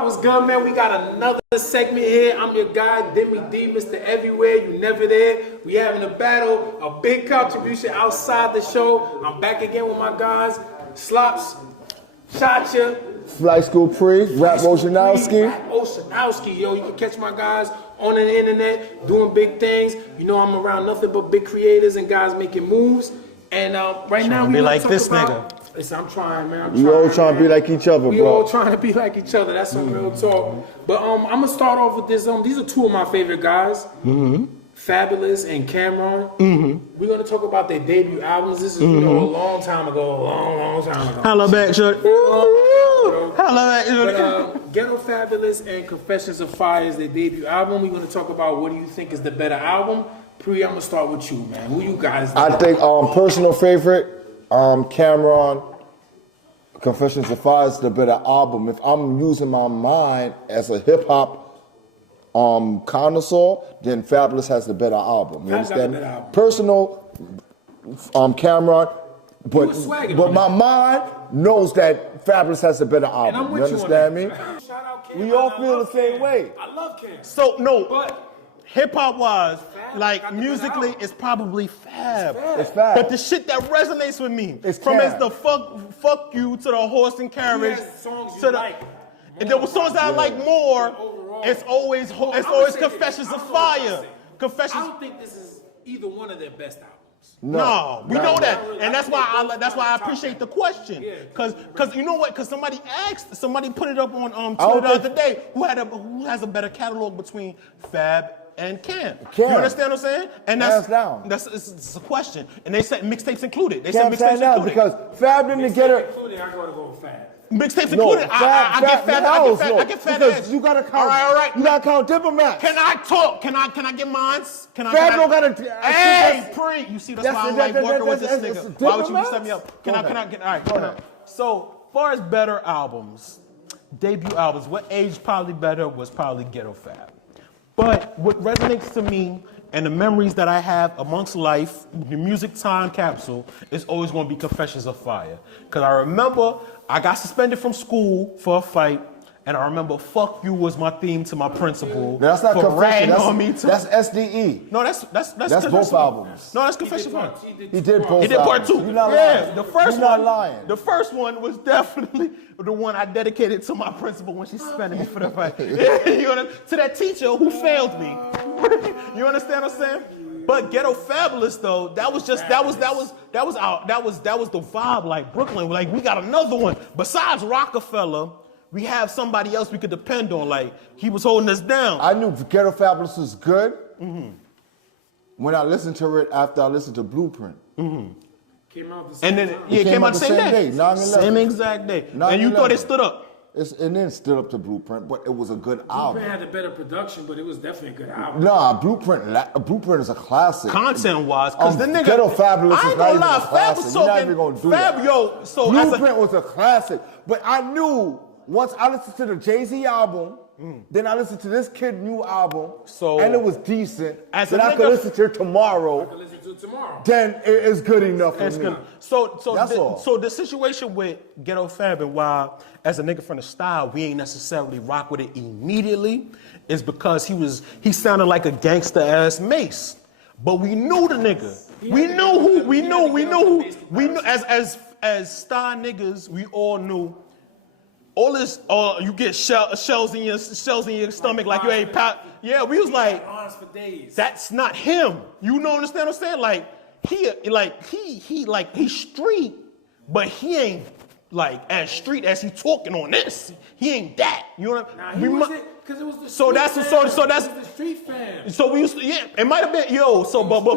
What was good, man? We got another segment here. I'm your guy, Deme D, Mr. Everywhere. You never there. We having a battle, a big contribution outside the show. I'm back again with my guys, Slops, Chacha, Flight School Pre, Rap Oceanowski. Yo, you can catch my guys on the internet doing big things. You know I'm around nothing but big creators and guys making moves. And right now we be like this about, nigga. Listen, I'm trying, man. We all trying to be like each other, bro. We all trying to be like each other. That's some real talk. But I'm gonna start off with this. These are two of my favorite guys. Fabolous and Cameron. We're gonna talk about their debut albums. This is a long time ago. Long time ago. Holla back, shorty. Holla back, shorty. Ghetto Fabolous and Confessions of Fire is their debut album. We're gonna talk about what do you think is the better album. Pre, I'm gonna start with you, man. Who you guys think? I think personal favorite, Cameron, Confessions of Fire is the better album. If I'm using my mind as a hip hop connoisseur, then Fabolous has the better album. You understand? Personal, Cameron, but my mind knows that Fabolous has the better album. You understand me? Shout out Cam. We all feel the same way. I love Cam. So no, But hip hop wise, like musically, it's probably Fab. It's Fab. But the shit that resonates with me, It's from Cam. as the fuck you to the horse and carriage, He has songs you to the like. and there were songs that I like more. Overall. It's always Confessions of Fire. Confessions. I don't think this is either one of their best albums. No, we know that, and that's why I appreciate the question, cause you know what? Cause somebody put it up on Twitter the other day. Who has a better catalog between Fab and Cam? You understand what I'm saying? And Hands down. It's a question, and they said mixtapes included. They Cam said mixtapes included because Fab didn't get it. Including, I gotta go with Fab. Mixtapes included. I get Fab. I get Fab. Because you gotta count. All right. You gotta count Diplomats. Can I talk? Can I get mines? Fab don't gotta. Hey, Pre, you see that's why I don't like working with this nigga. Why would you set me up? Can I get? All right, go ahead. So, far as better albums, debut albums, what age probably better was probably Ghetto Fab. But what resonates to me and the memories that I have amongst life, the music time capsule, is always going to be Confessions of Fire. Because I remember I got suspended from school for a fight, and I remember "Fuck You" was my theme to my principal. That's not for Confession. on me to, that's SDE. No, that's both albums. No, that's Confession of Fire. He did both. He did part two. You're not lying. Yeah, the first You're not one. lying. The first one was definitely the one I dedicated to my principal when she suspended me for the fight. To that teacher who failed me. You understand what I'm saying? But Ghetto Fabolous though, that was the vibe, like Brooklyn. Like we got another one. Besides Rockefeller, we have somebody else we could depend on. Like he was holding us down. I knew Ghetto Fabolous was good when I listened to it after I listened to Blueprint. Came out the same time. It came out the same day. 9/11. Same exact day. 9/11. And you thought it stood up. It didn't stood up to Blueprint, but it was a good album. Blueprint had a better production, but it was definitely a good album. Nah, Blueprint is a classic. Content-wise, because the nigga... Ghetto Fabolous I is ain't not gonna even lie, a classic. Fab You're not was even gonna do Fab, that. yo, so Blueprint was a classic, but I knew once I listened to the Jay-Z album, then I listened to this Kid New album, and it was decent. Then I could listen to it tomorrow. Then it is good enough for me. So the situation with Ghetto Fab and why, as a nigga from the style, we ain't necessarily rock with it immediately, is because he sounded like a gangster ass Mace. But we knew the nigga. We knew as star niggas, we all knew. All this, you get shells in your stomach like you ain't pop. Yeah, we was like, that's not him. You know, understand what I'm saying? Like he's street, but he ain't like as street as he talking on this. He ain't that. You know what I mean? Because it was the street fam. So we used to, it might have been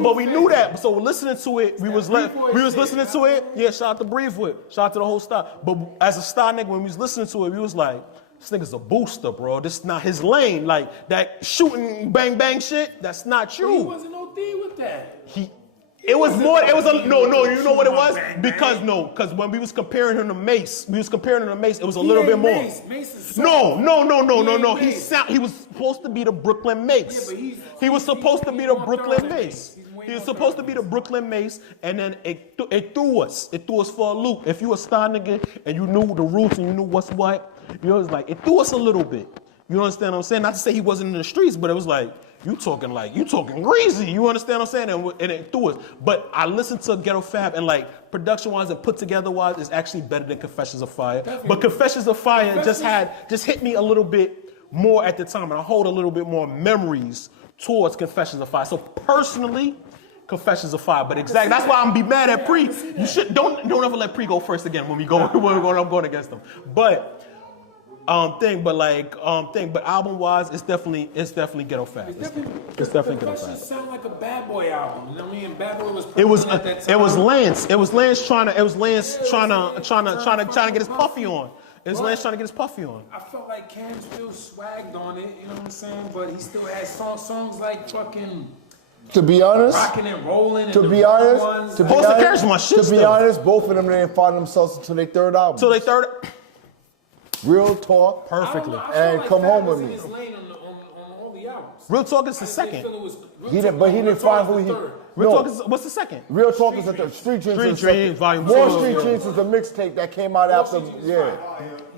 but we knew that. So listening to it, we was listening to it. Yeah, shout out to Breathe With, shout out to the whole style. But as a star nigga, when we was listening to it, we was like, this nigga's a booster, bro. This is not his lane. Like that shooting bang bang shit. That's not you. He wasn't OD with that. You know what it was? Because when we was comparing him to Mace, it was a little bit more. No. He was supposed to be the Brooklyn Mace. He was supposed to be the Brooklyn Mace. He was supposed to be the Brooklyn Mace, and then it threw us. It threw us for a loop. If you a star nigga and you knew the roots and you knew what's what, You know, it's like, it threw us a little bit. You understand what I'm saying? Not to say he wasn't in the streets, but it was like, you talking greasy. You understand what I'm saying? And it threw us. But I listened to Ghetto Fab, and like, production-wise and put together-wise, it's actually better than Confessions of Fire. Definitely. But Confessions of Fire just hit me a little bit more at the time, and I hold a little bit more memories towards Confessions of Fire. So personally, Confessions of Fire. But exactly, that's why I'm be mad at Pre. You should don't ever let Pre go first again when I'm going against him. But but album wise, it's definitely Ghetto Fab. It's definitely Ghetto Fab. It sound like a Bad Boy album. You know what I mean? Bad Boy was. It was Lance trying to get his puffy on. Lance trying to get his puffy on. I felt like Cam still swagged on it. You know what I'm saying? But he still had songs like fucking. To be honest, rocking and rolling. To be honest, both of them didn't find themselves until their third album. Real Talk, perfectly, and like Come Home With Me. On all the albums. Real Talk is the second. He didn't find who he. Real Talk is what's the second? Real Talk is the third. Street Dreams, Volume 2. More Street Dreams is a mixtape that came out after. Yeah,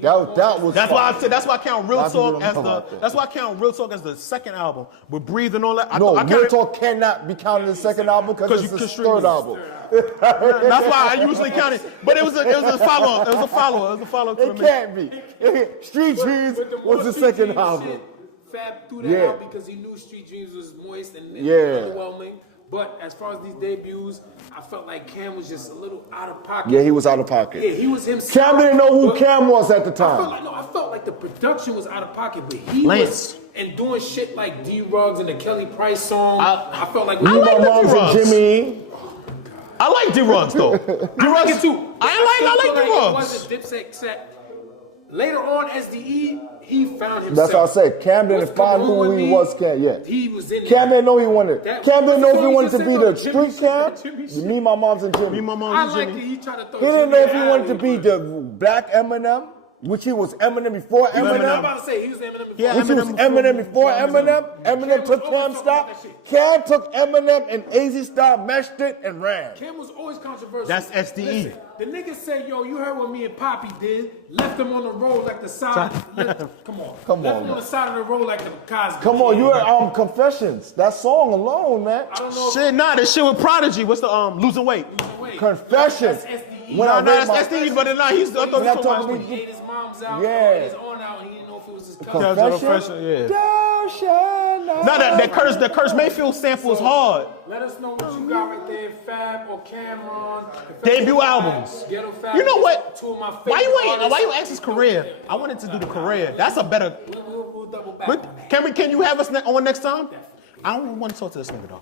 that was. That's why I said. That's why I count Real Talk as the. That's why I count Real Talk as the second album with Breathe and all that. Real Talk cannot be counted as the second album because it's the third album. That's why I usually count it. But it was a follow up. It was a follow up to the It can't be. Street Dreams was the second album. Fab threw that out because he knew Street Dreams was moist and overwhelming. But as far as these debuts, I felt like Cam was just a little out of pocket. Yeah, he was out of pocket. Yeah, he was himself. Cam didn't know who Cam was at the time. I felt like the production was out of pocket, but he was and doing shit like D-Rugs and the Kelly Price song. I felt like I like Moms and Jimmy. I like D-Rugs though. D-Rugs too. I like D-Rugs. It wasn't Dipset set. Later on, SDE, he found himself. That's what I said. Cam didn't find who he was. He was in there. Cam didn't know he wanted. Cam didn't know if he wanted to be the street Cam. Me, My Moms, and Jimmy. He tried to throw. He didn't know if he wanted to be the Black Eminem, which he was Eminem before Eminem. I'm about to say he was Eminem before. Yeah, Eminem before Eminem. Eminem took Cam style. Cam took Eminem and AZ style, meshed it, and ran. Cam was always controversial. That's SDE. Listen, the nigga said, yo, you heard what me and Poppy did. Left him on the road like the side. Left him on the side of the road like the Cosby. Come on, you heard Confessions. That song alone, man. I don't know. That shit with Prodigy. What's the Losing Weight? Confessions. That's SDE. That's SDE, but he's I thought he ate his mom's out. Yeah. His own out. He didn't know if it was his Confession. Yeah. That Curse Mayfield sample is hard. Let us know what you got right there, Fab or Cameron. Debut albums. Ghetto Fab. You know what? Two of my favorite Why you ask his career? I wanted to do the career. That's a better. We'll double back. Can you have us on next time? I don't want to talk to this nigga though.